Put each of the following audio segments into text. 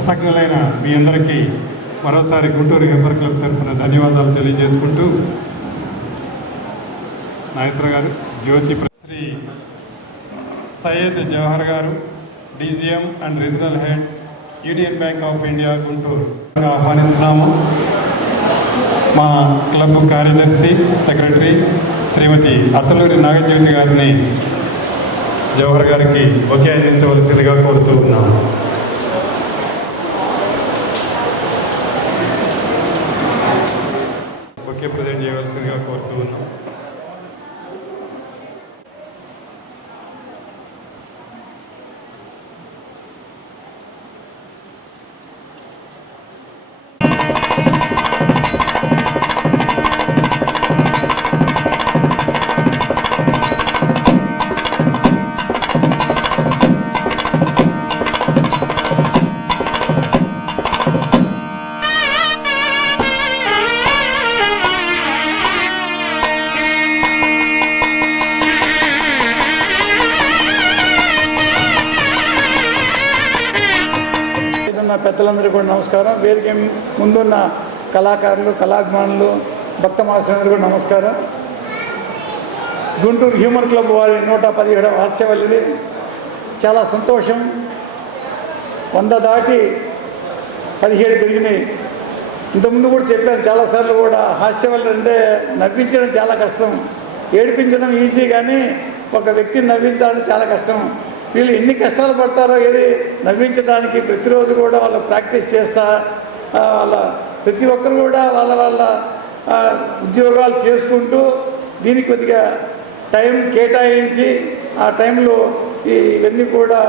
అసజ్ఞులైన మీ అందరికీ మరోసారి Guntur humour club తరఫున ధన్యవాదాలు తెలియజేసుకుంటూ, నాగేశ్వర గారు, జ్యోతి శ్రీ సయ్యద్ జవహర్ గారు, DGM and regional head, Union Bank of India Guntur ఆహ్వానిస్తున్నాము. మా క్లబ్ కార్యదర్శి, సెక్రటరీ శ్రీమతి అత్తలూరి నాగజ్యోతి గారిని జవహర్ గారికి ఒకే అందించవలసిందిగా కోరుతూ ఉన్నాము. ఒకే ప్రజెంట్ చేయవలసిందిగా కోరుతూ ఉన్నాం. పెద్దలందరికీ కూడా నమస్కారం. వేదిక ముందున్న కళాకారులు, కళాభిమానులు, భక్త మాస్టర్లందరూ కూడా నమస్కారం. గుంటూరు హ్యూమర్ క్లబ్ వారి 117వ హాస్యవల్లిది. చాలా సంతోషం. 100 దాటి 17 పెరిగినాయి. ఇంతకుముందు కూడా చెప్పాను చాలాసార్లు కూడా, హాస్యవల్లి అంటే నవ్వించడం చాలా కష్టం, ఏడిపించడం ఈజీ, కానీ ఒక వ్యక్తిని నవ్వించాలంటే చాలా కష్టం. వీళ్ళు ఎన్ని కష్టాలు పడతారో ఏది నవ్వించడానికి ప్రతిరోజు కూడా వాళ్ళు ప్రాక్టీస్ చేస్తా, వాళ్ళ ప్రతి ఒక్కరు కూడా వాళ్ళ వాళ్ళ ఉద్యోగాలు చేసుకుంటూ దీనికి కొద్దిగా టైం కేటాయించి ఆ టైంలో ఇవన్నీ కూడా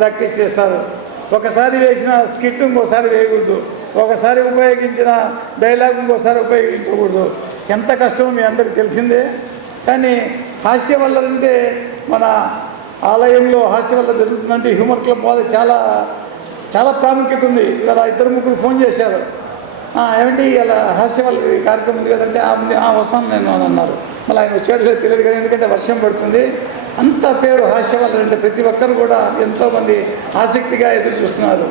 ప్రాక్టీస్ చేస్తారు. ఒకసారి వేసిన స్కిట్ ఇంకోసారి వేయకూడదు, ఒకసారి ఉపయోగించిన డైలాగ్ ఇంకోసారి ఉపయోగించకూడదు. ఎంత కష్టమో మీ అందరికీ తెలిసిందే. కానీ హాస్యవల్లి అంటే మన ఆలయంలో హాస్యవల్ల జరుగుతుందంటే హ్యూమర్ క్లబ్ వాళ్ళకి చాలా చాలా ప్రాముఖ్యత ఉంది. ఇలా 2-3 ఫోన్ చేశారు, ఏమంటే ఇలా హాస్యవల్ల కార్యక్రమం ఉంది కదంటే వస్తాను నేను అని అన్నారు. మళ్ళీ ఆయన వచ్చేటలేదు తెలియదు, కానీ ఎందుకంటే వర్షం పడుతుంది. అంత పేరు హాస్యవల్ల అంటే ప్రతి ఒక్కరు కూడా ఎంతోమంది ఆసక్తిగా ఎదురు చూస్తున్నారు.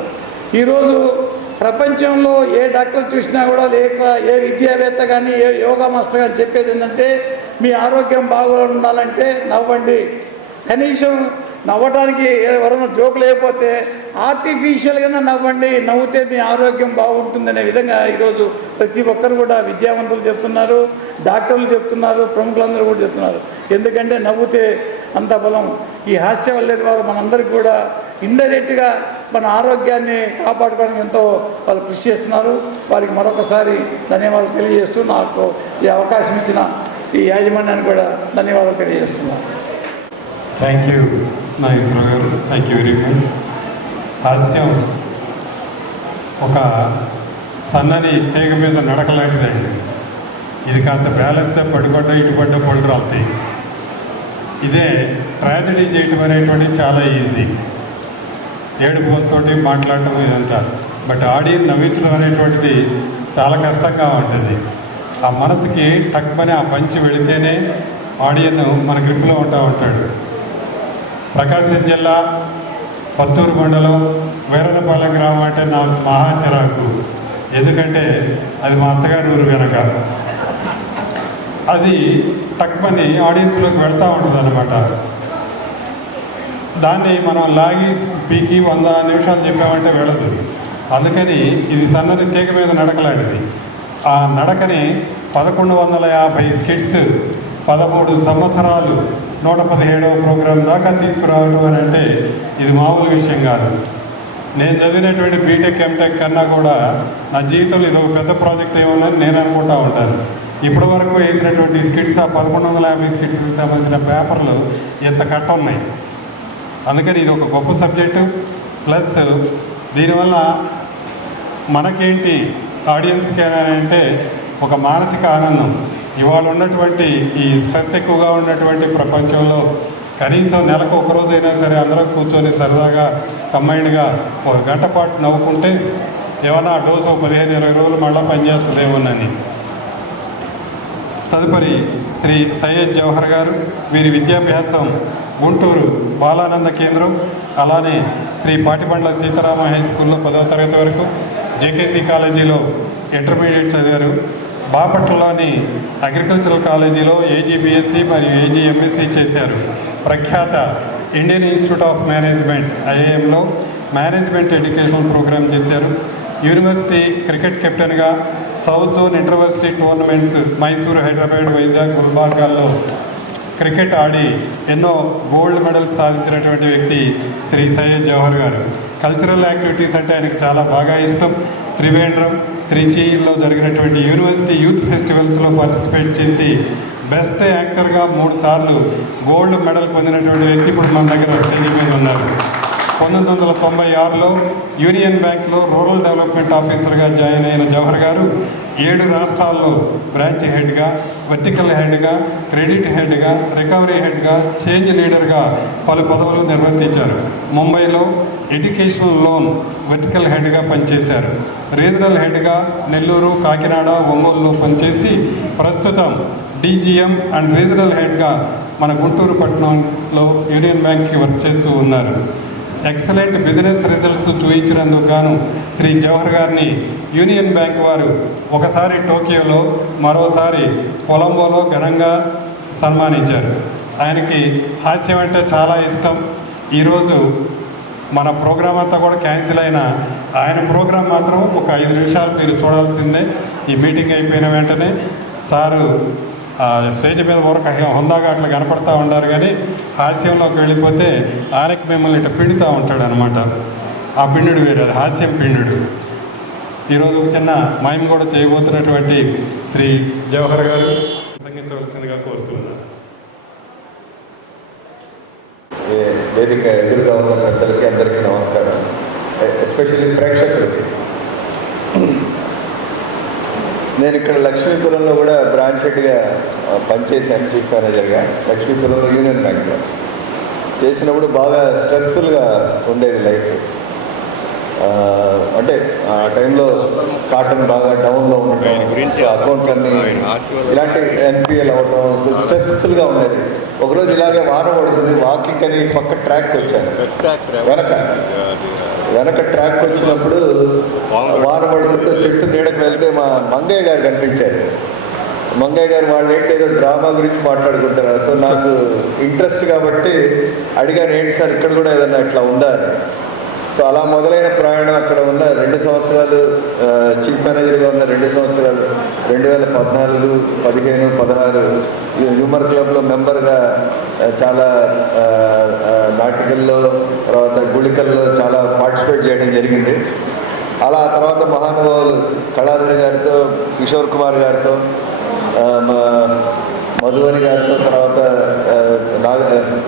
ఈరోజు ప్రపంచంలో ఏ డాక్టర్ చూసినా కూడా, లేక ఏ విద్యావేత్త కానీ, ఏ యోగా మాస్టర్ కానీ చెప్పేది ఏంటంటే, మీ ఆరోగ్యం బాగుండాలంటే నవ్వండి. కనీసం నవ్వడానికి ఎవరైనా జోకు లేకపోతే ఆర్టిఫిషియల్గానే నవ్వండి, నవ్వుతే మీ ఆరోగ్యం బాగుంటుందనే విధంగా ఈరోజు ప్రతి ఒక్కరు కూడా విద్యావంతులు చెప్తున్నారు, డాక్టర్లు చెప్తున్నారు, ప్రముఖులందరూ కూడా చెప్తున్నారు. ఎందుకంటే నవ్వుతే అంత బలం. ఈ హాస్యవల్లి వారు మనందరికీ కూడా ఇండైరెక్ట్గా మన ఆరోగ్యాన్ని కాపాడుకోవడానికి ఎంతో వాళ్ళు కృషి చేస్తున్నారు. వారికి మరొకసారి ధన్యవాదాలు తెలియజేస్తూ, నాకు ఈ అవకాశం ఇచ్చిన ఈ యాజమాన్యాన్ని కూడా ధన్యవాదాలు తెలియజేస్తున్నాను. థ్యాంక్ యూ నాగేశ్వర గారు, థ్యాంక్ యూ వెరీ మచ్. హాస్యం ఒక సన్నని తీగ మీద నడకలాంటిదండి. ఇది కాస్త బ్యాలెన్స్తో పడిపడ్డా ఇటుపడ్డా పళ్ళు రాలుతాయి. ఇదే ట్రాజడీ చేయటం అనేటువంటిది చాలా ఈజీ, ఏడుపుతోటి మాట్లాడటం ఇదంతా. బట్ ఆడియన్స్ నవ్వించడం అనేటువంటిది చాలా కష్టంగా ఉంటుంది. ఆ మనసుకి టక్మని ఆ పంచి వెళితేనే ఆడియన్ మన గ్రిప్లో ఉంటాడు. ప్రకాశం జిల్లా పర్చూరు మండలం వీరనపాలెం గ్రామం అంటే నాకు మహాచిరాకు. ఎందుకంటే అది మా అత్తగారి ఊరు కనుక అది టక్మని ఆడియన్స్లోకి వెళ్తూ ఉంటుంది అన్నమాట. దాన్ని మనం లాగి పీకి 100 నిమిషాలు చెప్పామంటే వెళ్ళదు. అందుకని ఇది సన్నని తీగ మీద నడకలాంటిది. ఆ నడకని 1150 స్కిట్స్ 13 సంవత్సరాలు 117వ ప్రోగ్రాం దాకా తీసుకురావడం అని అంటే ఇది మామూలు విషయం కాదు. నేను చదివినటువంటి బీటెక్, ఎంటెక్ కన్నా కూడా నా జీవితంలో ఇది ఒక పెద్ద ప్రాజెక్ట్ ఏమన్నది నేను అనుకుంటూ ఉంటాను. ఇప్పటి వరకు వేసినటువంటి స్కిట్స్, ఆ 1150 స్కిట్స్కి సంబంధించిన పేపర్లు ఎంత కట్ట ఉన్నాయి. అందుకని ఇది ఒక గొప్ప సబ్జెక్టు. ప్లస్ దీనివల్ల మనకేంటి ఆడియన్స్కి అంటే ఒక మానసిక ఆనందం. ఇవాళ ఉన్నటువంటి ఈ స్ట్రెస్ ఎక్కువగా ఉన్నటువంటి ప్రపంచంలో కనీసం నెలకు ఒకరోజైనా సరే అందరూ కూర్చొని సరదాగా కంబైన్డ్గా 1 గంట పాటు నవ్వుకుంటే ఏమన్నా డోసు 15-20 రోజులు మళ్ళీ పనిచేస్తుందేమోనని. తదుపరి శ్రీ సయ్యద్ జవహర్ గారు, వీరి విద్యాభ్యాసం గుంటూరు బాలానంద కేంద్రం, అలానే శ్రీ పాటిబండ్ల సీతారామ హై స్కూల్లో 10వ తరగతి వరకు, జేకేసీ కాలేజీలో ఇంటర్మీడియట్ చదివారు. బాపట్లలోని అగ్రికల్చరల్ కాలేజీలో ఏజీబీఎస్సీ మరియు ఏజీఎంఎస్సీ చేశారు. ప్రఖ్యాత ఇండియన్ ఇన్స్టిట్యూట్ ఆఫ్ మేనేజ్మెంట్ ఐఐఎంలో మేనేజ్మెంట్ ఎడ్యుకేషన్ ప్రోగ్రామ్ చేశారు. యూనివర్సిటీ క్రికెట్ కెప్టెన్గా south zone intervarsity tournaments Mysuru, Hyderabad, Vizag, గుల్బార్గాల్లో క్రికెట్ ఆడి ఎన్నో గోల్డ్ మెడల్స్ సాధించినటువంటి వ్యక్తి శ్రీ సయ్యద్ జవహర్ గారు. కల్చరల్ యాక్టివిటీస్ అంటే ఆయనకు చాలా బాగా ఇష్టం. త్రివేంద్రం, త్రిచీలో జరిగినటువంటి యూనివర్సిటీ యూత్ ఫెస్టివల్స్లో పార్టిసిపేట్ చేసి బెస్ట్ యాక్టర్గా 3 సార్లు గోల్డ్ మెడల్ పొందినటువంటి వ్యక్తి ఇప్పుడు మన దగ్గర స్టేజ్ మీద ఉన్నారు. 1996లో యూనియన్ బ్యాంక్లో రూరల్ డెవలప్మెంట్ ఆఫీసర్గా జాయిన్ అయిన జవహర్ గారు 7 రాష్ట్రాల్లో బ్రాంచ్ హెడ్గా, వర్టికల్ హెడ్గా, క్రెడిట్ హెడ్గా, రికవరీ హెడ్గా, చేంజ్ లీడర్గా పలు పదవులు నిర్వర్తించారు. ముంబైలో ఎడ్యుకేషనల్ లోన్ వర్టికల్ హెడ్గా పనిచేశారు. రీజనల్ హెడ్గా నెల్లూరు, కాకినాడ, ఒంగోలులో పనిచేసి ప్రస్తుతం డీజీఎం అండ్ రీజనల్ హెడ్గా మన గుంటూరు పట్టణంలో యూనియన్ బ్యాంక్కి వర్క్ చేస్తూ ఉన్నారు. ఎక్సలెంట్ బిజినెస్ రిజల్ట్స్ చూపించినందుకు గాను శ్రీ జవహర్ గారిని యూనియన్ బ్యాంక్ వారు ఒకసారి టోక్యోలో, మరోసారి కొలంబోలో ఘనంగా సన్మానించారు. ఆయనకి హాస్యం అంటే చాలా ఇష్టం. ఈరోజు మన ప్రోగ్రాం అంతా కూడా క్యాన్సిల్ అయినా ఆయన ప్రోగ్రాం మాత్రం ఒక 5 నిమిషాలు మీరు చూడాల్సిందే. ఈ మీటింగ్ అయిపోయిన వెంటనే సారు స్టేజ్ మీద వరకు హుందాగా అట్లా కనపడతా ఉంటారు, కానీ హాస్యంలోకి వెళ్ళిపోతే ఆయనకి మిమ్మల్ని ఇట్లా పిండుతూ ఉంటాడు అనమాట. ఆ పిండుడు వేరు, అది హాస్యం పిండుడు. ఈరోజు చిన్న మైమ్ కూడా చేయబోతున్నటువంటి శ్రీ జవహర్ గారు ప్రసంగించవలసిందిగా కోరుతున్నాను. వేదిక ఎదురుగా ఉన్న పెద్దలకి అందరికీ నమస్కారం. ఎస్పెషల్లీ ప్రేక్షకులకి. నేను ఇక్కడ లక్ష్మీపురంలో కూడా బ్రాంచ్ హెడ్గా పనిచేశాను, చీఫ్ మేనేజర్గా. లక్ష్మీపురంలో యూనియన్ బ్యాంక్లో చేసినప్పుడు బాగా స్ట్రెస్ఫుల్గా ఉండేది లైఫ్. అంటే ఆ టైంలో కాటన్ బాగా డౌన్లో ఉండటం, అకౌంట్లన్నీ ఇలాంటి ఎన్పిఎల్ అవ్వటం స్ట్రెస్ఫుల్గా ఉండేది. ఒకరోజు ఇలాగే వాన పడుతుంది, వాకింగ్ అని పక్క ట్రాక్కి వచ్చాను. వెనక ట్రాక్ వచ్చినప్పుడు వాన పడుతుంటే చెట్టు నీడకు వెళ్తే మా మంగయ్య గారు కనిపించారు. మంగయ్య గారు వాళ్ళు ఏదో డ్రామా గురించి మాట్లాడుకుంటారు. సో నాకు ఇంట్రెస్ట్ కాబట్టి అడిగాను, ఏంటి సార్ ఇక్కడ కూడా ఏదన్నా ఇట్లా ఉందా అని. సో అలా మొదలైన ప్రయాణం. అక్కడ ఉన్న 2 సంవత్సరాలు చీఫ్ మేనేజర్గా ఉన్న 2 సంవత్సరాలు 2014, 15, 16 హ్యూమర్ క్లబ్లో మెంబర్గా చాలా నాటికల్లో, తర్వాత గుళికల్లో చాలా పార్టిసిపేట్ చేయడం జరిగింది. అలా తర్వాత మహానుభావులు కళాధరి గారితో, కిషోర్ కుమార్ గారితో, మధువని గారితో, తర్వాత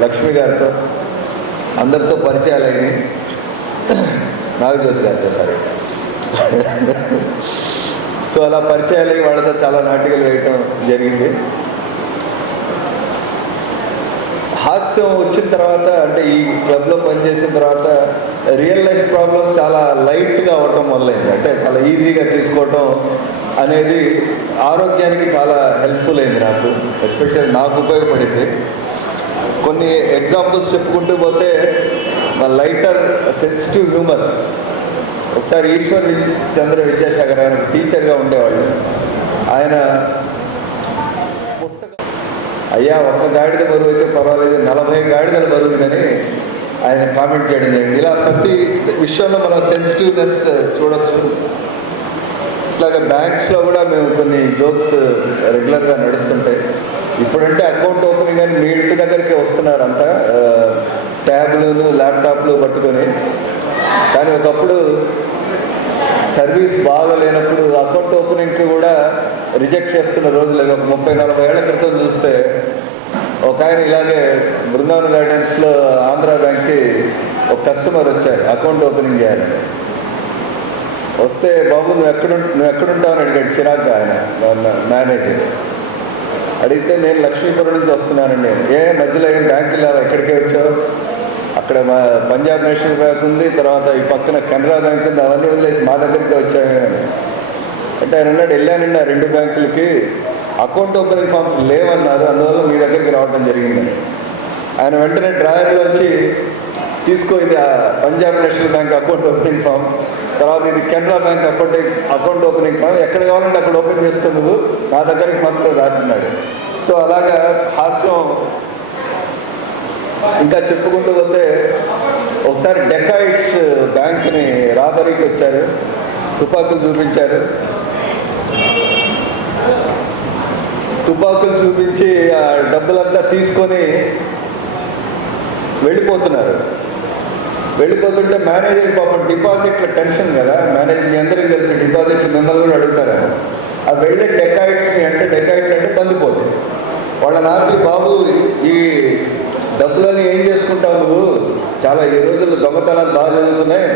లక్ష్మి గారితో అందరితో పరిచయాలు అయినాయి. నాగజ్యోతి గారితో సరే. సో అలా పరిచయాలు అయ్యి వాళ్ళతో చాలా నాటికలు వేయటం జరిగింది. హాస్యం వచ్చిన తర్వాత, అంటే ఈ క్లబ్లో పనిచేసిన తర్వాత రియల్ లైఫ్ ప్రాబ్లమ్స్ చాలా లైట్గా అవ్వటం మొదలైంది. అంటే చాలా ఈజీగా తీసుకోవటం అనేది ఆరోగ్యానికి చాలా హెల్ప్ఫుల్ అయింది నాకు. ఎస్పెషల్లీ నాకు ఉపయోగపడింది. కొన్ని ఎగ్జాంపుల్స్ చెప్పుకుంటూ పోతే, లైటర్ సెన్సిటివ్ హ్యూమర్. ఒకసారి ఈశ్వర్ చంద్ర విద్యాసాగర్ ఆయన టీచర్గా ఉండేవాళ్ళు. ఆయన పుస్తకం, అయ్యా ఒక గాడిద బరువు అయితే పర్వాలేదు, 40 గాడిదల బరువుదని ఆయన కామెంట్ చేయడం జరిగింది. ఇలా ప్రతి విషయంలో మనం సెన్సిటివ్నెస్ చూడొచ్చు. ఇట్లాగే బ్యాంక్స్లో కూడా మేము కొన్ని జోక్స్ రెగ్యులర్గా నడుస్తుంటాయి. ఇప్పుడంటే అకౌంట్ ఓపెనింగ్ అని మీ ఇంటి దగ్గరికి వస్తున్నారు అంతా, ట్యాబ్లు, ల్యాప్టాప్లు పట్టుకొని. కానీ ఒకప్పుడు సర్వీస్ బాగా లేనప్పుడు అకౌంట్ ఓపెనింగ్కి కూడా రిజెక్ట్ చేస్తున్న రోజులు 30-40 ఏళ్ల క్రితం చూస్తే, ఒక ఆయన ఇలాగే బృందావన్ గార్డెన్స్లో ఆంధ్ర బ్యాంక్కి ఒక కస్టమర్ వచ్చారు అకౌంట్ ఓపెనింగ్ చేయాలి. వస్తే, బాబు నువ్వు ఎక్కడుంటావు అని అడిగాడు చిరాగ్గా ఆయన మేనేజర్. అడిగితే, నేను లక్ష్మీపురం నుంచి వస్తున్నానండి. మధ్యలో ఏం బ్యాంక్ వెళ్ళావా, ఎక్కడికే వచ్చావు? అక్కడ మా పంజాబ్ నేషనల్ బ్యాంక్ ఉంది, తర్వాత ఈ పక్కన కెనరా బ్యాంక్ ఉంది, అవన్నీ వదిలేసి మా దగ్గరికి వచ్చామే అని. అంటే ఆయన అన్నాడు, వెళ్ళానండి ఆ 2 బ్యాంకులకి, అకౌంట్ ఓపెనింగ్ ఫామ్స్ లేవన్నారు, అందువల్ల మీ దగ్గరికి రావడం జరిగిందని. ఆయన వెంటనే డ్రాయర్లోంచి తీసుకో, ఇది Punjab National Bank account opening form, తర్వాత ఇది Canara Bank account opening form, ఎక్కడ కావాలంటే అక్కడ ఓపెన్ చేసుకో, నువ్వు నా దగ్గరికి మాత్రం రాకున్నాడు. సో అలాగా హాస్యం ఇంకా చెప్పుకుంటూ పోతే ఒకసారి డెకాయిట్స్ బ్యాంక్ని రాబరీకి వచ్చారు, తుపాకులు చూపించారు. తుపాకులు చూపించి ఆ డబ్బులంతా తీసుకొని వెళ్ళిపోతుంటే మేనేజర్ పాపం డిపాజిట్ల టెన్షన్ కదా, మేనేజర్ మీ అందరికీ తెలిసి డిపాజిట్లు మిమ్మల్ని కూడా అడుగుతారు. ఆ వెళ్ళే డెకాయిట్స్ని అంటే డెకాయిట్లు అంటే బందిపోతుంది. వాళ్ళ నాకు బాబు ఈ డబ్బులని ఏం చేసుకుంటావు నువ్వు, చాలా ఈ రోజుల్లో దొంగతనాలు బాగా జరుగుతున్నాయి,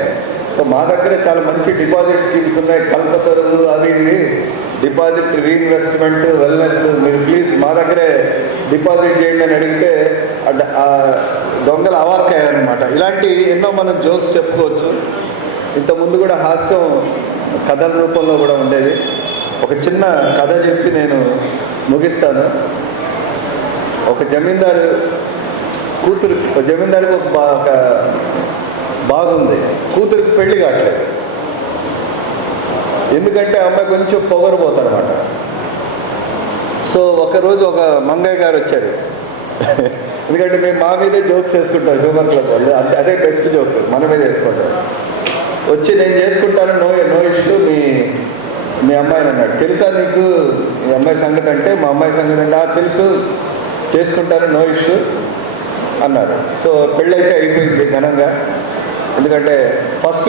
సో మా దగ్గర చాలా మంచి డిపాజిట్ స్కీమ్స్ ఉన్నాయి, కల్పతరు అవి ఇవి, డిపాజిట్ రీఇన్వెస్ట్మెంట్ వెల్నెస్, మీరు ప్లీజ్ మా దగ్గరే డిపాజిట్ చేయండి అని అడిగితే దొంగలు అవాక్కయ్యారనమాట. ఇలాంటి ఎన్నో మనం జోక్స్ చెప్పుకోవచ్చు. ఇంతకుముందు కూడా హాస్యం కథల రూపంలో కూడా ఉండేది. ఒక చిన్న కథ చెప్పి నేను ముగిస్తాను. ఒక జమీందారు జమీందారికి ఒక బాధ ఉంది, కూతురికి పెళ్లి కావట్లేదు. ఎందుకంటే అమ్మాయి కొంచెం పొగరబోతారన్నమాట. సో ఒకరోజు ఒక మంగయ్య గారు వచ్చారు. ఎందుకంటే మేము మా మీదే జోక్స్ వేసుకుంటాం హ్యూమర్ క్లబ్ వాళ్ళు, అదే బెస్ట్ జోక్ మన మీద వేసుకుంటాం. వచ్చి నేను చేసుకుంటాను, నో ఇష్యూ, మీ అమ్మాయిని అన్నాడు. తెలుసా నీకు మీ అమ్మాయి సంగతి అంటే, మా అమ్మాయి సంగతి అంటే తెలుసు, చేసుకుంటాను, నో ఇష్యూ అన్నారు. సో పెళ్ళైతే అయిపోయింది ఘనంగా. ఎందుకంటే ఫస్ట్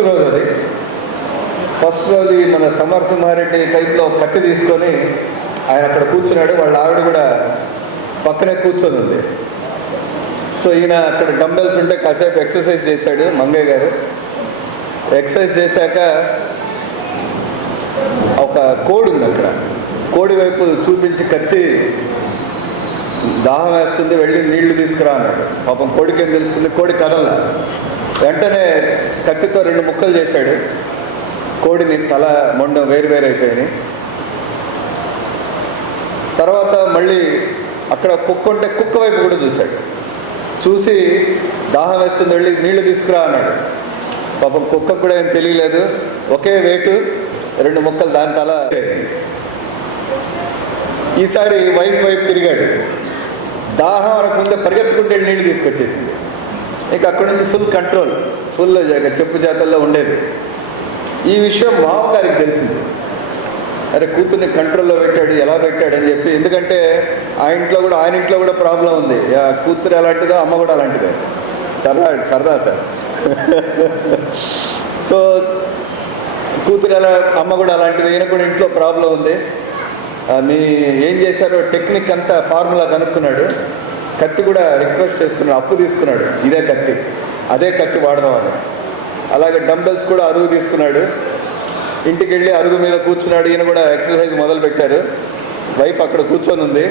రోజు మన సమరసింహారెడ్డి టైప్లో కత్తి తీసుకొని ఆయన అక్కడ కూర్చున్నాడు. వాళ్ళ ఆవిడ కూడా పక్కనే కూర్చొని ఉంది. సో ఈయన అక్కడ డంబెల్స్ ఉంటే కాసేపు ఎక్సర్సైజ్ చేశాడు మంగయ్య గారు. ఎక్సర్సైజ్ చేశాక ఒక కోడి ఉంది అక్కడ, కోడి వైపు చూపించి కత్తి, దాహం వేస్తుంది, వెళ్ళి నీళ్లు తీసుకురా అన్నాడు. పాపం కోడికి ఏం తెలుస్తుంది, కోడి కదలా. వెంటనే కత్తితో 2 ముక్కలు చేశాడు. కోడిని తల మొండం వేరు అయిపోయినాయి. తర్వాత మళ్ళీ అక్కడ కుక్క ఉంటే కుక్క వైపు కూడా చూశాడు. చూసి దాహం వేస్తుంది, వెళ్ళి నీళ్లు తీసుకురా అన్నాడు. పాపం కుక్కకు కూడా ఏం తెలియలేదు, ఒకే వేటు 2 ముక్కలు దాని తల. ఈసారి వైపు తిరిగాడు. దాహం అనకు ముందే పరిగెత్తుకుంటే నీళ్లు తీసుకొచ్చేసింది. ఇక అక్కడి నుంచి ఫుల్ కంట్రోల్, ఫుల్ చెప్పు చేతల్లో ఉండేది. ఈ విషయం మామగారికి తెలిసింది. అరే కూతుర్ని కంట్రోల్లో పెట్టాడు, ఎలా పెట్టాడు అని చెప్పి. ఎందుకంటే ఆయన ఇంట్లో కూడా ప్రాబ్లం ఉంది. కూతురు ఎలాంటిదో అమ్మ కూడా అలాంటిదే. సరదా సార్. సో కూతురు అమ్మ కూడా అలాంటిది, ఈయన కూడా ఇంట్లో ప్రాబ్లం ఉంది. ఏం చేశారో టెక్నిక్ అంతా ఫార్ములా కనుక్కున్నాడు. కత్తి కూడా రిక్వెస్ట్ చేసుకున్నాడు, అప్పు తీసుకున్నాడు, ఇదే కత్తి, అదే కత్తి వాడదామని. అలాగే డంబెల్స్ కూడా అరుగు తీసుకున్నాడు. ఇంటికి వెళ్ళి అరుగు మీద కూర్చున్నాడు. ఈయన కూడా ఎక్సర్సైజ్ మొదలుపెట్టారు. వైఫ్ అక్కడ కూర్చొని ఉంది.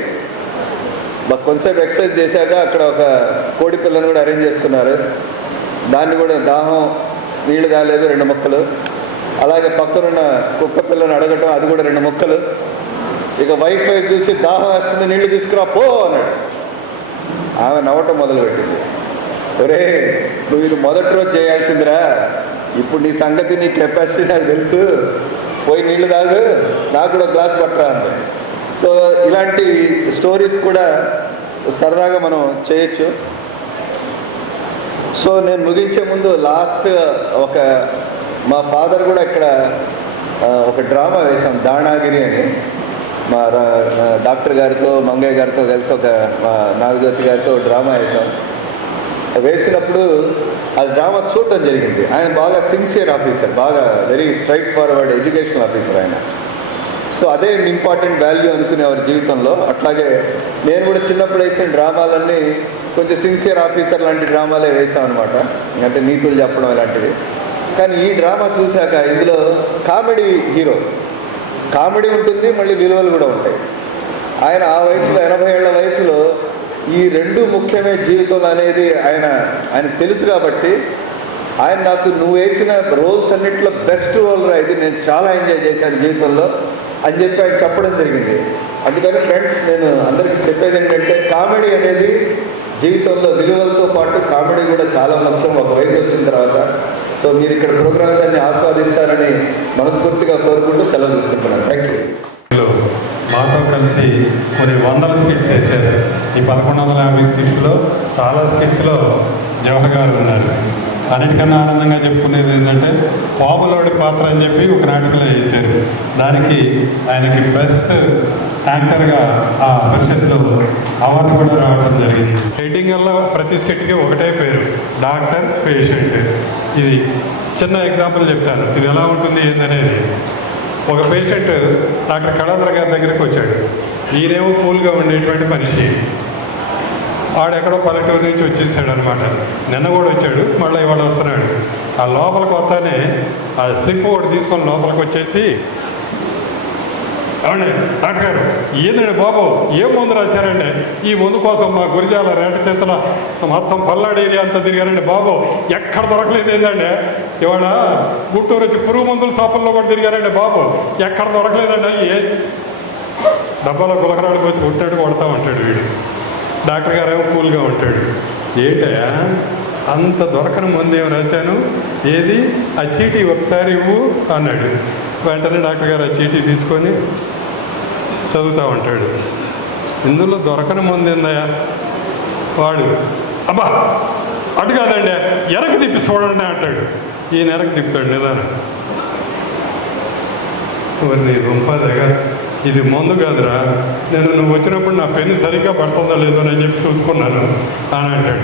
కొంతసేపు ఎక్సర్సైజ్ చేశాక అక్కడ ఒక కోడి పిల్లని కూడా అరేంజ్ చేసుకున్నారు. దాన్ని కూడా దాహం, నీళ్లు తాగలేదు, 2 ముక్కలు. అలాగే పక్కనున్న కుక్క పిల్లని అడగటం, అది కూడా 2 ముక్కలు. ఇక వైఫ్ చూసి దాహం వేస్తుంది, నీళ్లు తీసుకురా పో అన్నాడు. ఆమె నవ్వటం మొదలుపెట్టింది. ఒరే నువ్వు ఇది మొదటి రోజు చేయాల్సిందిరా, ఇప్పుడు నీ సంగతి, నీ కెపాసిటీ నాకు తెలుసు, పోయి నీళ్లు తాగు, నాకు కూడా గ్లాస్ పట్టరా అంది. సో ఇలాంటి స్టోరీస్ కూడా సరదాగా మనం చేయొచ్చు. సో నేను ముగించే ముందు లాస్ట్ మా ఫాదర్ కూడా ఇక్కడ ఒక డ్రామా వేశాం, దాణాగిరి అని. మా డాక్టర్ గారితో, మంగయ్య గారితో కలిసి మా నాగజ్యోతి గారితో డ్రామా వేసినప్పుడు అది డ్రామా చూడటం జరిగింది. ఆయన బాగా సిన్సియర్ ఆఫీసర్, బాగా very straight forward educational officer ఆయన. సో అదే ఇంపార్టెంట్ వాల్యూ అనుకునేవారు జీవితంలో. అట్లాగే నేను కూడా చిన్నప్పుడు వేసిన డ్రామాలన్నీ కొంచెం సిన్సియర్ ఆఫీసర్ లాంటి డ్రామాలే వేసామన్నమాట, అంటే నీతులు చెప్పడం ఇలాంటివి. కానీ ఈ డ్రామా చూశాక ఇందులో కామెడీ హీరో, కామెడీ ఉంటుంది, మళ్ళీ విలువలు కూడా ఉంటాయి. ఆయన ఆ వయసులో 80 ఏళ్ల వయసులో ఈ 2 ముఖ్యమే జీవితంలో అనేది ఆయనకు తెలుసు. కాబట్టి ఆయన నాకు నువ్వు వేసిన రోల్స్ అన్నింటిలో బెస్ట్ రోల్ రా ఇది, నేను చాలా ఎంజాయ్ చేశాను జీవితంలో అని చెప్పి ఆయన చెప్పడం జరిగింది. అందుకని ఫ్రెండ్స్ నేను అందరికీ చెప్పేది ఏంటంటే కామెడీ అనేది జీవితంలో విలువలతో పాటు కామెడీ కూడా చాలా ముఖ్యం ఒక వయసు వచ్చిన తర్వాత. సో మీరు ఇక్కడ ప్రోగ్రామ్స్ అన్ని ఆస్వాదిస్తారని మనస్ఫూర్తిగా కోరుకుంటూ సెలవు తీసుకుంటున్నాను. Thank you. మాతో కలిసి కొన్ని వందల స్కిట్స్ వేశారు. ఈ 1150 స్కిట్స్లో చాలా స్కిట్స్లో జవహర్ గారు ఉన్నారు. అన్నిటికన్నా ఆనందంగా చెప్పుకునేది ఏంటంటే పాములోడి పాత్ర అని చెప్పి ఒక నాటకంలో వేశారు. దానికి ఆయనకి బెస్ట్ యాక్టర్గా ఆ పరిషత్లో అవార్డు కూడా రావడం జరిగింది. హెడ్డింగ్ వల్ల ప్రతి స్కిట్కి ఒకటే పేరు, డాక్టర్ పేషెంట్. ఇది చిన్న ఎగ్జాంపుల్ చెప్తాను, ఇది ఎలా ఉంటుంది ఏందనేది. ఒక పేషెంట్ డాక్టర్ కళాధర్ గారి దగ్గరికి వచ్చాడు. ఈయనేమో కూల్గా ఉండేటువంటి మనిషి, ఆడెక్కడో పల్లెటూరు నుంచి వచ్చేసాడు అనమాట. నిన్న కూడా వచ్చాడు, మళ్ళీ ఇవాళ వస్తున్నాడు. ఆ లోపలికి వస్తానే ఆ స్లిప్ ఒకటి తీసుకొని లోపలికి వచ్చేసి, అవునండి డాక్టర్ గారు ఏందండి బాబు ఏం మందు రాశారండి? ఈ మందు కోసం మా గురిజాల రేట చేతుల మొత్తం పల్లాడి ఏరియా అంతా తిరిగారండి బాబు, ఎక్కడ దొరకలేదు ఏంటండి. ఇవాళ గుంటూరు వచ్చి పురుగు మందుల షాపుల్లో కూడా తిరిగారండి బాబు, ఎక్కడ దొరకలేదండి. డబ్బాలో గులకరాలు పోసి కొట్టాడు, కొడతా ఉంటాడు వీడు. డాక్టర్ గారు ఏమో కూల్గా ఉంటాడు. ఏంటయ్యా అంత దొరకని ముందు ఏమి రాశాను, ఏది ఆ చీటీ ఒకసారి ఇవ్వు అన్నాడు. వెంటనే డాక్టర్ గారు ఆ చీటీ తీసుకొని చదువుతూ ఉంటాడు. ఇందులో దొరకని ముందు ఏందయ్యా? వాడు అబ్బా అటు కాదండి ఎరక తిప్పి చూడండి అంటాడు. ఈయన ఎరక తిప్పుతాడు నిదానం. నీ రొంపదగా ఇది మందు కాదురా, నేను నువ్వు వచ్చినప్పుడు నా పెన్ను సరిగ్గా పడుతుందో లేదో అని చెప్పి చూసుకున్నాను అని అంటాడు.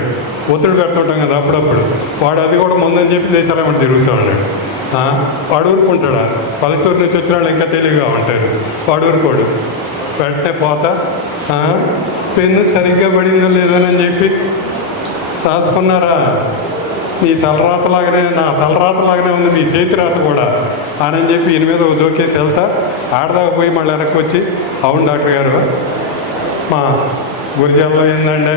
ఒత్తిడి పెడుతుంటాం కదా అప్పుడప్పుడు. వాడు అది కూడా ముందని చెప్పి దేశాలు ఏమంటే తిరుగుతూ ఉన్నాడు. వాడు ఊరుకుంటాడా? పల్లెటూరు నుంచి వచ్చిన వాళ్ళు ఇంకా తెలివిగా ఉంటారు. వాడు ఊరుకోడు. వెంటనే పోతా పెన్ను సరిగ్గా పడిందో లేదోనని చెప్పి రాసుకున్నారా? నీ తలరాతలాగానే నా తలరాతలాగానే ఉంది మీ చేతి రాత కూడా అని చెప్పి ఈయన మీద జోకేసి వెళ్తా ఆడదాకా పోయి మళ్ళీ వెనక్కి వచ్చి, అవును డాక్టర్ గారు మా గురిజాల్లో ఏందంటే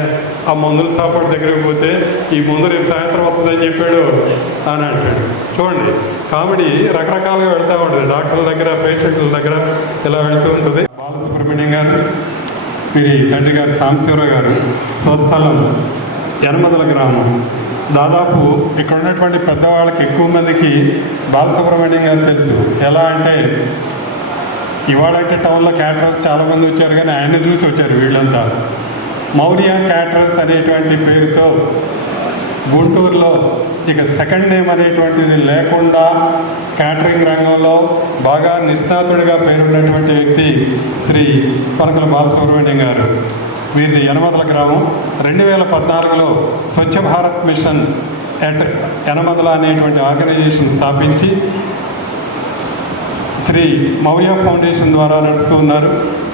ఆ మందుల షాపు దగ్గరికి పోతే ఈ మందు రేపు సాయంత్రం వస్తుందని చెప్పాడు అని అంటాడు. చూడండి కామెడీ రకరకాలుగా వెళ్తూ ఉంటుంది. డాక్టర్ల దగ్గర పేషెంట్ల దగ్గర ఇలా వెళ్తూ ఉంటుంది. బాలసుబ్రహ్మణ్యం గారు, వీరి తండ్రి గారు సాంబశివరావు గారు, స్వస్థలం యనమదల గ్రామం. దాదాపు ఇక్కడ ఉన్నటువంటి పెద్దవాళ్ళకి ఎక్కువ మందికి బాలసుబ్రహ్మణ్యం గారు తెలుసు. ఎలా అంటే ఇవాళంటే టౌన్లో క్యాటరర్స్ చాలామంది వచ్చారు, కానీ ఆయన చూసి వచ్చారు వీళ్ళంతా. మౌర్య క్యాటరర్స్ అనేటువంటి పేరుతో గుంటూరులో ఇక సెకండ్ నేమ్ అనేటువంటిది లేకుండా క్యాటరింగ్ రంగంలో బాగా నిష్ణాతుడిగా పేరున్నటువంటి వ్యక్తి శ్రీ పనకల బాలసుబ్రహ్మణ్యం గారు. వీరిది యనమదల గ్రామం. 2014లో స్వచ్ఛ భారత్ మిషన్ ఎట్ యనమదల అనేటువంటి ఆర్గనైజేషన్ స్థాపించి శ్రీ మౌర్య ఫౌండేషన్ ద్వారా నడుపుతూ ఉన్నారు.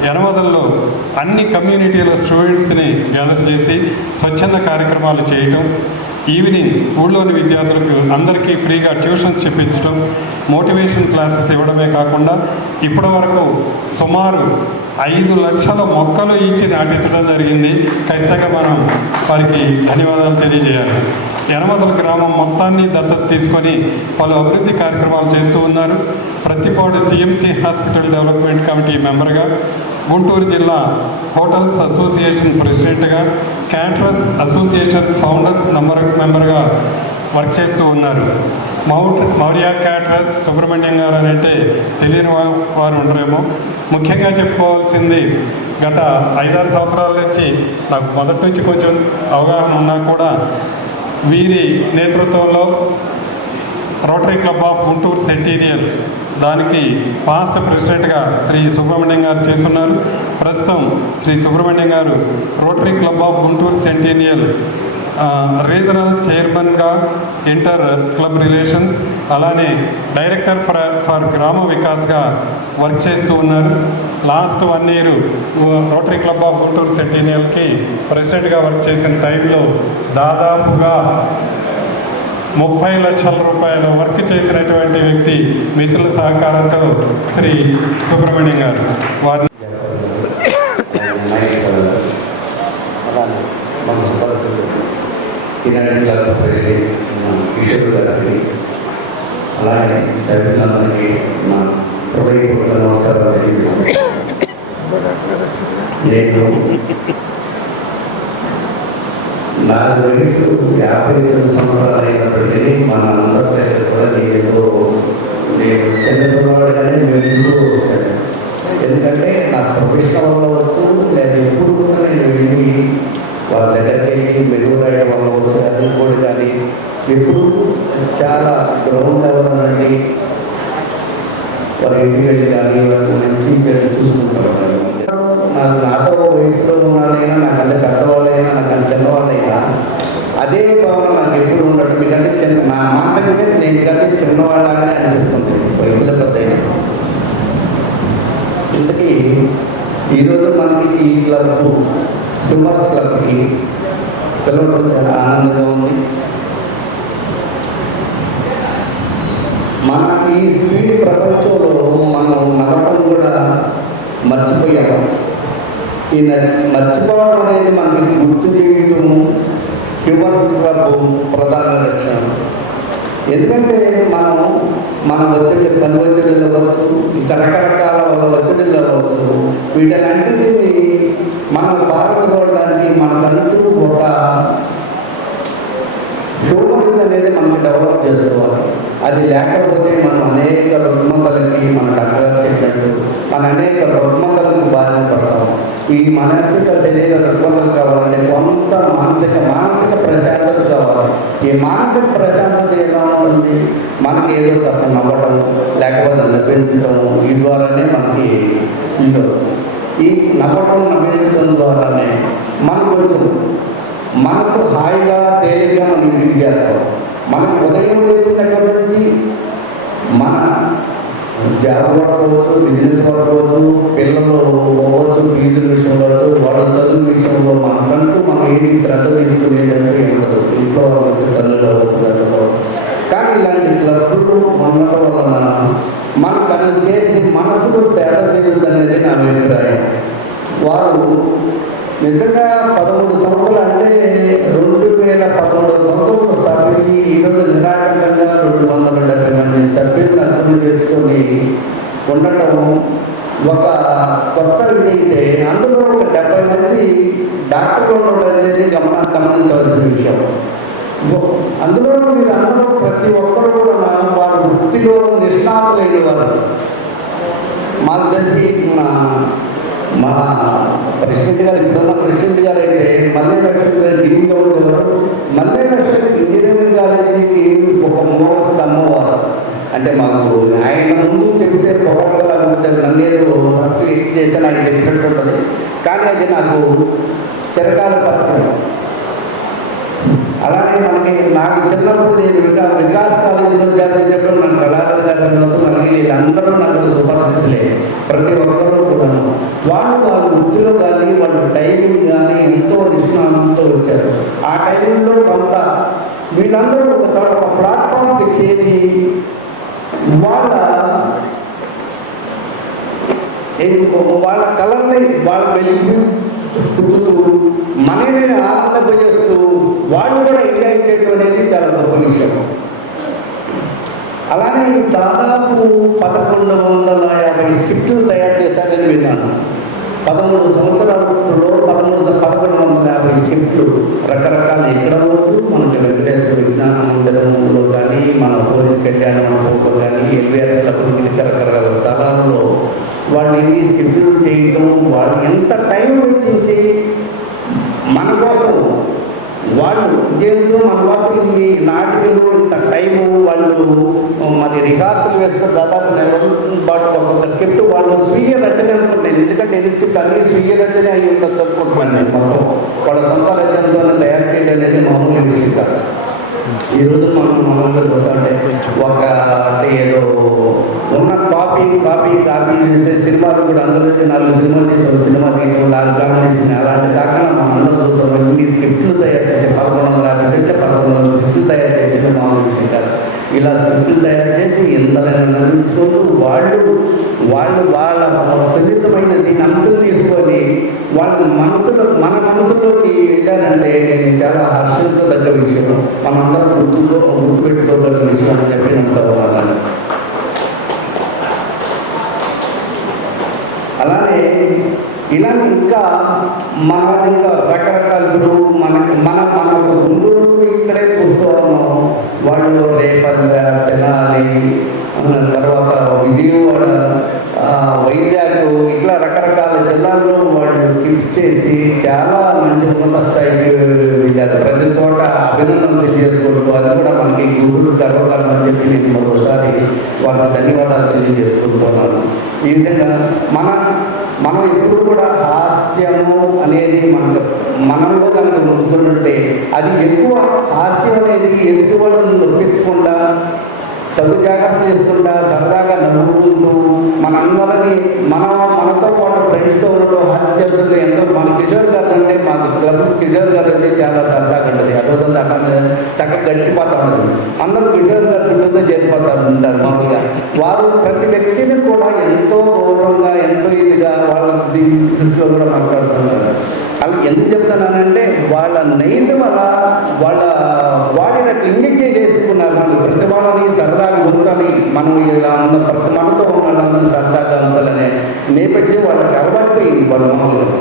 యనమదల్లో అన్ని కమ్యూనిటీల స్టూడెంట్స్ని గ్యాదర్ చేసి స్వచ్ఛంద కార్యక్రమాలు చేయటం, ఈవినింగ్ ఊళ్ళోని విద్యార్థులకు అందరికీ ఫ్రీగా ట్యూషన్స్ చెప్పించడం, మోటివేషన్ క్లాసెస్ ఇవ్వడమే కాకుండా ఇప్పటి వరకు సుమారు 5 లక్షల మొక్కలు ఇచ్చి నాటించడం జరిగింది. ఖచ్చితంగా మనం వారికి ధన్యవాదాలు తెలియజేయాలి. యనమదల గ్రామం మొత్తాన్ని దత్తత తీసుకొని పలు అభివృద్ధి కార్యక్రమాలు చేస్తూ ఉన్నారు. Prathipadu CMC hospital development committee మెంబర్గా, గుంటూరు జిల్లా హోటల్స్ అసోసియేషన్ ప్రెసిడెంట్గా, క్యాటరర్స్ అసోసియేషన్ ఫౌండర్ మెంబర్గా వర్క్ చేస్తూ ఉన్నారు. మౌర్య క్యాటరర్ సుబ్రహ్మణ్యం గారు అని అంటే తెలియని వారు ఉండరేమో. ముఖ్యంగా చెప్పుకోవాల్సింది, గత 5-6 సంవత్సరాల నుంచి నాకు మొదటి నుంచి కొంచెం అవగాహన ఉన్నా కూడా వీరి నేతృత్వంలో Rotary Club of Guntur centennial దానికి పాస్ట్ ప్రెసిడెంట్గా శ్రీ సుబ్రహ్మణ్యం గారు చేస్తున్నారు. ప్రస్తుతం శ్రీ సుబ్రహ్మణ్యం గారు Rotary Club of Guntur centennial regional చైర్మన్గా ఇంటర్ క్లబ్ రిలేషన్స్, అలానే డైరెక్టర్ ఫర్ గ్రామ వికాస్గా వర్క్ చేస్తూ ఉన్నారు. Last 1 year Rotary Club of Guntur సెంటీనియల్కి ప్రెసిడెంట్గా వర్క్ చేసిన టైంలో దాదాపుగా 30 లక్షల రూపాయల వర్క్ చేసినటువంటి వ్యక్తి మిత్రుల సహకారంతో శ్రీ సుబ్రహ్మణ్యం గారు. వారిని కిషోర్ గారికి, అలాగే సభ్యులందరికీ నా హృదయపూర్వక నమస్కారాలు తెలియజేస్తున్నాను. నేను నా వయసు 59 సంవత్సరాలు అయినప్పటికీ మన అందరి దగ్గర కూడా నేను చిన్నపిల్లవాడుగానే వెళ్తూ వచ్చాను. ఎందుకంటే నా ప్రొఫెషన్ వల్ల వచ్చు, లేదా ఎప్పుడు కూడా నేను వెళ్ళి వాళ్ళ దగ్గరికి వెళ్ళి మెరుగుదల వల్ల వచ్చు అది కూడా కానీ ఎప్పుడు చాలా గ్రౌండ్ లెవెల్ అనండి వారి ఇంటికి వెళ్ళి కానీ వాళ్ళకి మంచి పేరు చూసుకుంటారు. నాతో వయసులో ఉన్నాడైనా, నాకు అంత పెద్దవాళ్ళైనా, నాకు అంత చిన్నవాళ్ళైనా అదే భావన నాకు ఎప్పుడు ఉండటం. మీకంటే నా మాటలకే నేను కంటే చిన్నవాళ్ళగానే అనిపిస్తుంది వయసులో పెద్ద. ఇంతకీ ఈరోజు మనకి ఈ క్లబ్ హ్యూమర్స్ క్లబ్కి పిలవడం చాలా ఆనందంగా ఉంది. మన ఈ స్పీడ్ ప్రపంచంలో మనం నడవడం కూడా మర్చిపోయాము. ఈ మర్చిపోవడం అనేది మనకి గుర్తు చేయడం హ్యూమర్స్ క్లబ్ ప్రధాన లక్ష్యం. ఎందుకంటే మన ఒత్తిడి, పని ఒత్తిడిలు అవ్వచ్చు, ఇంకా రకరకాల ఒత్తిడిలు అవ్వచ్చు, వీటన్నింటినీ మనం పాల్గొనడానికి మనకంటూ ఒక హ్యూమరిజం అనేది మనకి డెవలప్ చేసుకోవాలి. అది లేకపోతే మనం అనేక రుగ్మతలకి, మన డాక్టర్ చెప్పినట్టు మన అనేక రుగ్మతలకు బారిన పడతాం. ఈ మానసిక శరీర రుగ్మతలు కావాలంటే కొంత మానసిక ప్రశాంతత కావాలి. ఈ మానసిక ప్రశాంతత ఎలా ఉంటుంది? మనకి ఏదో కాస్త నవ్వటం, లేకపోతే నవ్వించడం, ఈ ద్వారానే మనకి ఈ నవ్వటం నవ్వించడం ద్వారానే మనకు కొంచెం మనసు హాయిగా తేలిగ్గా మనం ఇంటికి చేస్తాం. మనకు ఉదయం లేచిన దగ్గర నుంచి మన జాబ్ వర్క్ అవ్వచ్చు, బిజినెస్ వర్క్ అవ్వచ్చు, పిల్లలు అవ్వచ్చు, ఫీజుల విషయంలో అవ్వచ్చు, వాళ్ళ చదువు విషయంలో మనకంటూ మనం ఏది శ్రద్ధ తీసుకునేదంటే ఉండదు. ఇంట్లో వాళ్ళకి తల్లులు అవ్వచ్చు. కానీ ఇలాంటి క్లబ్లు ఉండటం వలన మనకు దాన్ని చేసి మనసుకు సేద తీరుతుంది అనేది నా అభిప్రాయం. వారు నిజంగా 13 సంవత్సరాలు అంటే 2013 సంవత్సరంలో స్థాపించి ఈరోజు నిరాటంకంగా 270 మంది సభ్యులను అభివృద్ధి తెచ్చుకొని ఉండటం ఒక కొత్త ఇది అయితే, అందులో ఒక 70 మంది డాక్టర్లు ఉండడం అనేది గమనించవలసిన విషయం. అందులో ప్రతి ఒక్కరు కూడా వారి వృత్తిలో నిష్ణాతులైన వారు. మాకు తెలిసి మా ప్రెసిడెంట్ గారు, ఇప్పుడున్న ప్రెసిడెంట్ గారు అయితే మల్లె లక్ష్మి గారు డీన్గా ఉండేవారు. మల్లె లక్ష్మి ఇంజనీరింగ్ కాలేజీకి ఒక మూల స్తంభవారు. అంటే మాకు ఆయన ముందు చెబితే పొగడలా ఉంటుంది, నన్నేదో సర్టిఫికేట్ చేసి నాకు చెప్పినట్టు ఉంటుంది. కానీ అది నాకు చిరకాల పరిచయం. అలానే నాకు చిన్నప్పుడు నేను వికాస్ కాలేజీలో జాబ్ చేసేప్పుడు నాకు కళాకారు గారు మనకి వీళ్ళందరూ నాకు సుపరిస్థితులే. ప్రతి ఒక్కరూ కూడా వాళ్ళ వృత్తిలో కానీ వాళ్ళ టైమింగ్ కానీ ఎంతో నిష్ణానంతో వచ్చారు. ఆ టైంలో కొంత వీళ్ళందరూ ఒక ప్లాట్ఫామ్కి చేరి వాళ్ళ కళల్ని వాళ్ళ వెలుగు పుట్టుతూ మనమే ఆనందపజేస్తూ వాళ్ళు కూడా ఎంజాయ్ చేయడం అనేది చాలా గొప్ప విషయం. అలానే దాదాపు 1150 స్క్రిప్టులు తయారు చేశారని విన్నాను. 13 సంవత్సరాలలో 1150 స్క్రిప్టులు రకరకాల ఎక్కడ వరకు మనకి వెంకటేశ్వర విజ్ఞాన మందిరంలో కానీ, మన పోలీస్ కళ్యాణ మండపంలో కానీ, ఎల్వీఆర్లకు రకరకాల స్థలాల్లో వాళ్ళు ఎన్ని స్క్రిప్టులు చేయడం, వాళ్ళు ఎంత టైం వెచ్చించి మన కోసం వాళ్ళు దేంట్లో మన కోసం ఈ నాటికలు ఇంత టైము వాళ్ళు మరి రిహార్సల్ వేసుకొని దాదాపు బట్ ఒక స్క్రిప్ట్ వాళ్ళు స్వీయ రచన అనుకుంటాను. ఎందుకంటే ఎన్ని స్క్రిప్ట్ అన్ని స్వీయ రచన అయ్యి ఉండొచ్చు అనుకుంటున్నాను నేను. మొత్తం వాళ్ళ సొంత రచనతో తయారు చేయడం అనేది మామూలు విషయం కాదు. ఈరోజు మనం మామూలుగా చూస్తుంటే ఒక అంటే ఏదో ఉన్న కాపీ చేసే సినిమాలు కూడా అందులో 4 సినిమాలు చేసి ఒక సినిమా తీయడం, 4 డ్రామా చేసిన అలాంటి కాకుండా మనం అందరూ చూస్తాం. ఇన్ని స్క్రిప్టులు తయారు చేసి 1150 స్క్రిప్టులు తయారు చేయడం మామూలు విషయం కాదు. ఇలా స్క్రిప్టులు తయారు చేసి ఎందరైనా నిర్మించుకుంటూ వాళ్ళ సున్నితమైన దీని అంశం తీసుకొని మన మనసులోకి వెళ్ళారంటే నేను చాలా హర్షించదగ్గ విషయం. మనందరం గుర్తుపెట్టుకోగల విషయం అని చెప్పినంత వాళ్ళని. అలానే ఇలాంటి ఇంకా రకరకాల ఇప్పుడు మన గుంటూరు ఇక్కడే చూస్తూ ఉన్నాం. వాళ్ళు రేపల్లె, తెనాలి, తర్వాత విజయవాడ, వైజాగ్ ఇట్లా రకరకాల జిల్లాల్లో వాళ్ళు స్కిప్ చేసి చాలా మంచి ఉన్నత స్థాయికి వెళ్ళారు. ప్రతి చోట అభినందనలు తెలియజేసుకుంటూ అది కూడా మనకి గురువులు గర్వకారణం చెప్పి నేను మరోసారి వాళ్ళకి ధన్యవాదాలు తెలియజేసుకుంటున్నాను. ఈ విధంగా మనం ఎప్పుడు కూడా హాస్యము అనేది మనలో కనుక ఉంచుకుంటుంటే అది ఎక్కువ హాస్యం అనేది ఎదుటి వాళ్ళని నొప్పించకుండా తగు జాగ్రత్త చేసుకుంటా సరదాగా నవ్వుకుంటూ మనందరినీ మనతో పాటు ఫ్రెండ్స్తో ఉండడం హాస్యాలు ఎంతో మన కిషోర్ గారు అంటే మాకు క్లబ్ కిషోర్ గారు అంటే చాలా సరదాగా ఉంటుంది. అటువంటి అట్లా చక్కగా గడిచిపోతూ ఉంటుంది. అందరూ కిషోర్ గారు చుట్టూతో చేరిపోతారు ఉంటారు మామూలుగా. వారు ప్రతి వ్యక్తిని కూడా ఎంతో గౌరవంగా ఎంతో ఇదిగా వాళ్ళ దృష్టిలో కూడా మాట్లాడుతున్నారు. అలా ఎందుకు చెప్తున్నానంటే వాళ్ళ నైజం అలా వాడినట్టు ఇంజెక్ట్ చేసుకున్నారు. వాళ్ళు ప్రతి వాళ్ళని సరదాగా ఉంచాలి, మనం ఇలా ప్రతి మనతో ఉన్న వాళ్ళందరినీ సరదాగా ఉంచాలనే నేపథ్యం వాళ్ళకి అలవాటుపోయింది వాళ్ళ మామూలుగా.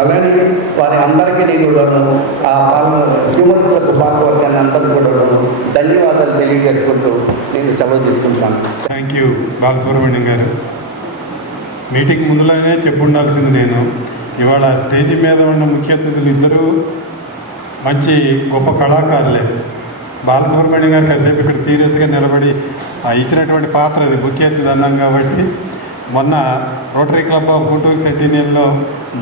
అలాగే వారి అందరికీ నేను కూడా ఆ హ్యూమర్స్లకు పాల్గొనగానే అందరికీ కూడా ధన్యవాదాలు తెలియజేసుకుంటూ నేను సెలవు తీసుకుంటాను. థ్యాంక్ యూ బాలసుబ్రహ్మణ్యం గారు. మీటింగ్ ముందులోనే చెప్పు ఉండాల్సింది నేను. ఇవాళ స్టేజీ మీద ఉన్న ముఖ్య అతిథులు ఇద్దరూ మంచి గొప్ప కళాకారులే. బాలసుబ్రహ్మణ్యం గారు కాసేపు ఇక్కడ సీరియస్గా నిలబడి ఇచ్చినటువంటి పాత్ర అది ముఖ్య అతిథి అన్నాం కాబట్టి మొన్న రోటరీ క్లబ్ ఆఫ్ గుంటూరు సెంటీనియల్లో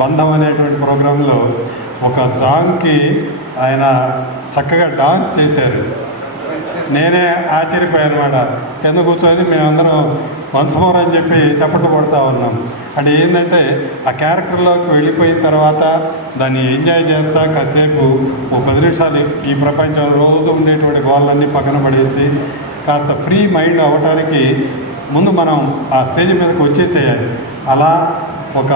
బంధం అనేటువంటి ప్రోగ్రాంలో ఒక సాంగ్కి ఆయన చక్కగా డాన్స్ చేశారు. నేనే ఆశ్చర్యపోయాను అన్నమాట. కింద కూర్చొని మేమందరం వన్స్ మోర్ అని చెప్పి చప్పట్లు కొడుతూ ఉన్నాం. అంటే ఏంటంటే ఆ క్యారెక్టర్లోకి వెళ్ళిపోయిన తర్వాత దాన్ని ఎంజాయ్ చేస్తా కాసేపు ఓ 10 నిమిషాలు ఈ ప్రపంచంలో రోజు ఉండేటువంటి గోళ్ళన్నీ పక్కన పడేసి కాస్త ఫ్రీ మైండ్ అవ్వటానికి ముందు మనం ఆ స్టేజ్ మీదకి వచ్చేసేయాలి. అలా ఒక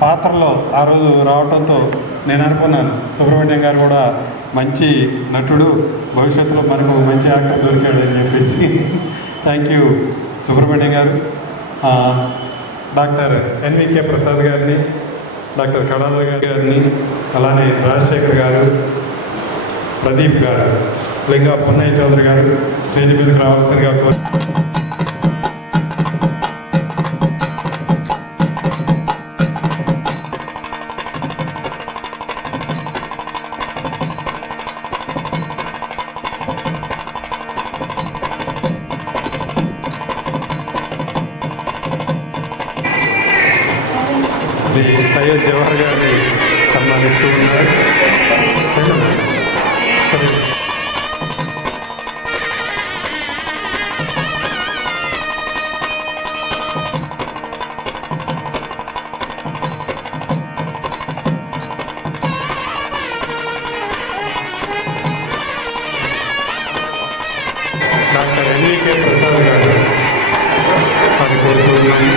పాత్రలో ఆ రోజు రావడంతో నేను అనుకున్నాను సుబ్రహ్మణ్యం గారు కూడా మంచి నటుడు, భవిష్యత్తులో మనకు మంచి యాక్టర్ దొరికాడు అని చెప్పేసి. థ్యాంక్ యూ సుబ్రహ్మణ్యం గారు. డాక్టర్ ఎన్వికే ప్రసాద్ గారిని, డాక్టర్ కళాధర్ గారిని, అలానే రాజశేఖర్ గారు, ప్రదీప్ గారు, లింగా పున్నయ్య చౌదరి గారు స్టేజ్ మీదకి రావాల్సిందిగా సయ్యద్ జవహర్ గారిని సన్మానిస్తూ ఉన్నారు. డాక్టర్ ఎన్వికే ప్రసాద్ గారు అది కోరుతూ ఉన్నాను.